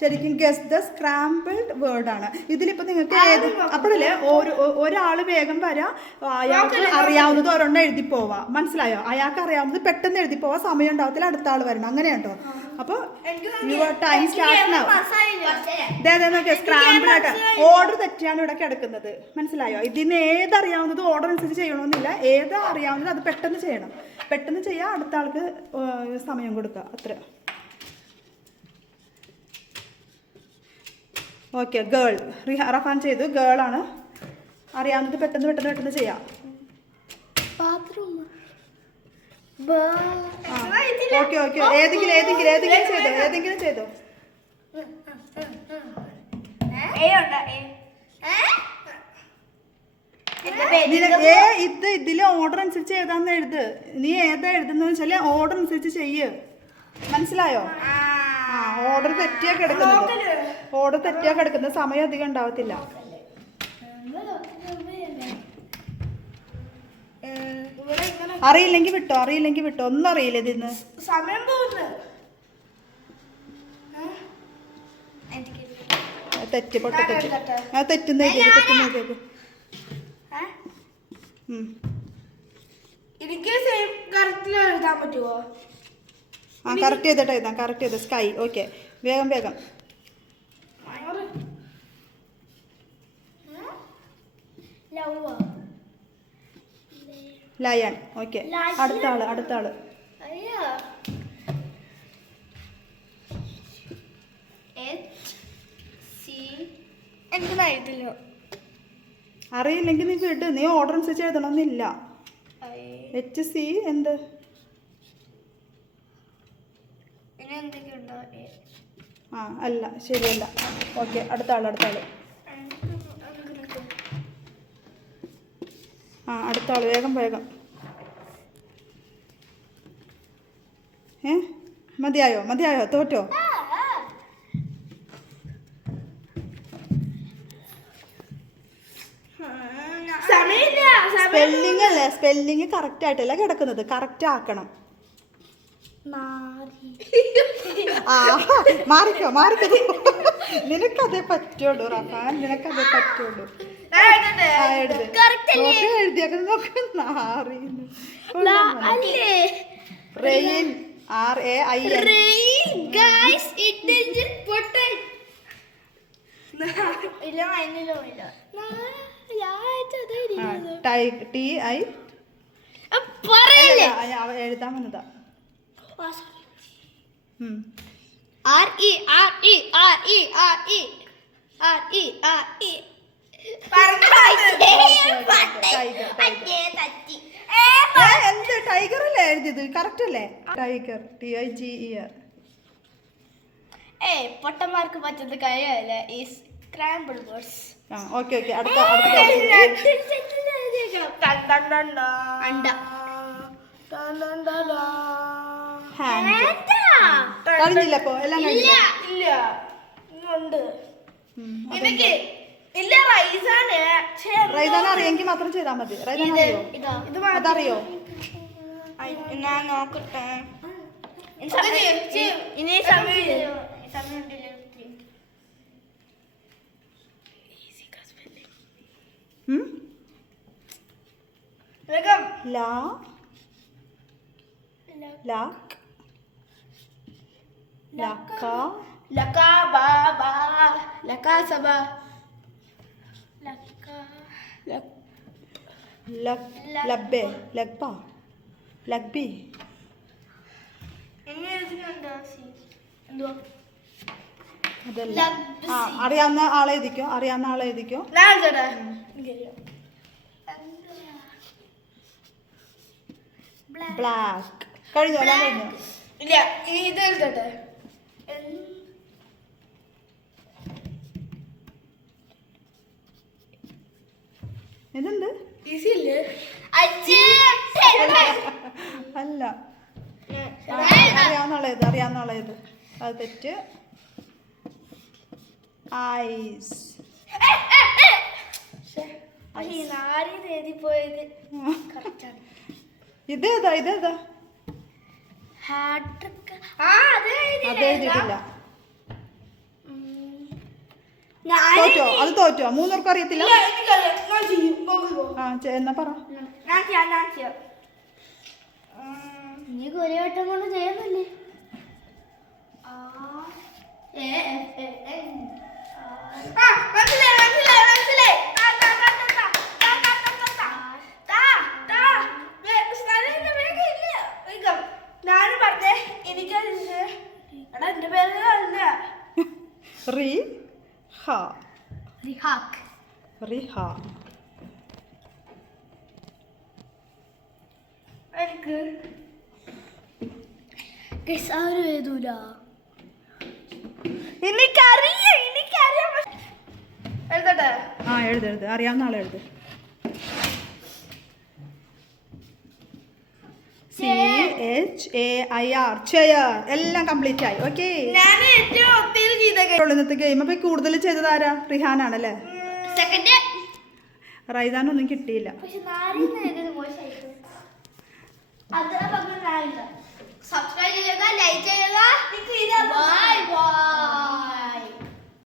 ശരിക്കും guess the scrambled word ആണ്. ഇതിലിപ്പോൾ നിങ്ങൾക്ക് ഏത് അപ്പോഴല്ലേ ഒരാൾ വേഗം വരാം, അയാൾക്ക് അറിയാവുന്നത് ഒരെണ്ണം എഴുതി പോവാം. മനസ്സിലായോ? അയാൾക്ക് അറിയാവുന്നത് പെട്ടെന്ന് എഴുതി പോവാം, സമയം ഉണ്ടാവത്തില്ല, അടുത്ത ആൾ വരണം. അങ്ങനെ കേട്ടോ. അപ്പോൾ യുവർ ടൈം സ്റ്റാർട്ട് ആവും. നോക്കിയാൽ സ്ക്രാമ്പിൾ ആയിട്ട് ഓർഡർ തെറ്റിയാണ് ഇവിടെ കിടക്കുന്നത്. മനസ്സിലായോ? ഇതിന് ഏതറിയാവുന്നത് ഓർഡർ അനുസരിച്ച് ചെയ്യണമെന്നില്ല. ഏത് അറിയാവുന്നത് അത് പെട്ടെന്ന് ചെയ്യണം. പെട്ടെന്ന് ചെയ്യാൻ അടുത്ത ആൾക്ക് സമയം കൊടുക്കുക, അത്ര. ഓക്കെ, ഗേൾ റഫാൻ ചെയ്തു. ഗേളാണ് അറിയാവുന്നത്, പെട്ടെന്ന് പെട്ടെന്ന് പെട്ടെന്ന് ചെയ്യാം. ഓക്കെ ഓക്കെ, ഏതെങ്കിലും ചെയ്തോ. ഇതിലെ ഓർഡർ അനുസരിച്ച് ഏതാന്ന് എഴുത്. നീ ഏതാ എഴുതുന്ന വെച്ചാല് ഓർഡർ അനുസരിച്ച് ചെയ്യ്. മനസ്സിലായോ? ഓർഡർ തെറ്റിയാ കിടക്കുന്നത്, സമയം അധികം ഉണ്ടാവത്തില്ല. അറിയില്ലെങ്കിൽ വിട്ടോ. ഒന്നും അറിയില്ല ഇതിന്ന്. സമയം പോകുന്നു. തെറ്റുന്ന എനിക്ക് കറക്റ്റ് എഴുതാൻ പറ്റുമോ? കറക്റ്റ് ചെയ്തിട്ട് എഴുതാം. കറക്റ്റ് ചെയ്ത് സ്കൈ. ഓക്കെ, വേഗം. ലയൺ. ഓക്കെ, അടുത്ത ആള്. അറിയില്ലെങ്കിൽ നീ വിട്. നീ ഓർഡർ അനുസരിച്ച് എഴുതണമെന്നില്ല. HC എന്ത്? അല്ല, ശരിയല്ല. ഓക്കെ, അടുത്ത ആള്. അടുത്ത ആള് വേഗം. മതിയായോ? തോറ്റോ? സ്പെല്ലിങ് കറക്റ്റ് ആയിട്ടല്ല കിടക്കുന്നത്, കറക്റ്റ് ആക്കണം. മാറിക്കോ. നിനക്കതേ പറ്റുള്ളൂ റഫാൻ, നിനക്കതേ പറ്റുള്ളൂ. എഴുതിയൊക്കെ നോക്ക്. Rain, RAIN. TI എഴുതാൻ വന്നതാ. എന്ത് ടൈഗർ അല്ലേ എഴുതിയത്? കറക്റ്റ് അല്ലേ? Tiger, TIGER. പൊട്ടന്മാർക്ക് പറ്റുന്ന കാര്യമല്ല ഈ സ്ക്രാമ്പിൾ വേർഡ്സ്. ഓക്കെ, അടുത്ത കഴിഞ്ഞില്ല. അപ്പോ എല്ലാം കഴിഞ്ഞില്ല. റൈസാൻ അറിയെങ്കിൽ മാത്രം ചെയ്താൽ മതി. റൈസാൻ അറിയോ? അതറിയോ? ഞാൻ നോക്കട്ടെ. ഇനി ലഗ്ബി. അറിയാവുന്ന ആളെ എഴുതിക്കോ. ബ്ലാക്ക്. കഴിഞ്ഞോ? ഇല്ല, ഇത് എഴുതട്ടെ. ഇതെന്ത്? അല്ല, അറിയാവുന്ന ഇത്. അത് തെറ്റ്. ഐസ്. ഇതേതാ? അത് എഴുതിയിട്ടില്ല. തോറ്റോ? അത് തോറ്റോ? 3 പേർക്കും അറിയത്തില്ല. എന്നാ പറ. നീ ഒരു വട്ടം കൊണ്ട് ചെയ്യുന്നില്ലേ? ഞാൻ പറഞ്ഞേ എനിക്ക് എന്റെ പേര് അല്ല റിഹ. എനിക്ക് ആരും എഴുതൂല. എനിക്കറിയാം എഴുതട്ടെ. എഴുത് അറിയാവുന്ന ആളെ എഴുത്. CHAIR chair. എല്ലാം കംപ്ലീറ്റ് ആയി. ഓക്കെ, ഞാൻ ഏറ്റവും ഒത്തിരി ചെയ്ത ഇന്നത്തെ ഗെയിം. അപ്പൊ കൂടുതൽ ചെയ്തത് ആരാ? റിഹാനാണല്ലേ. സെക്കൻഡ്. റൈദാനൊന്നും കിട്ടിയില്ല. പക്ഷെ നാല് മോശമായിട്ട് അത്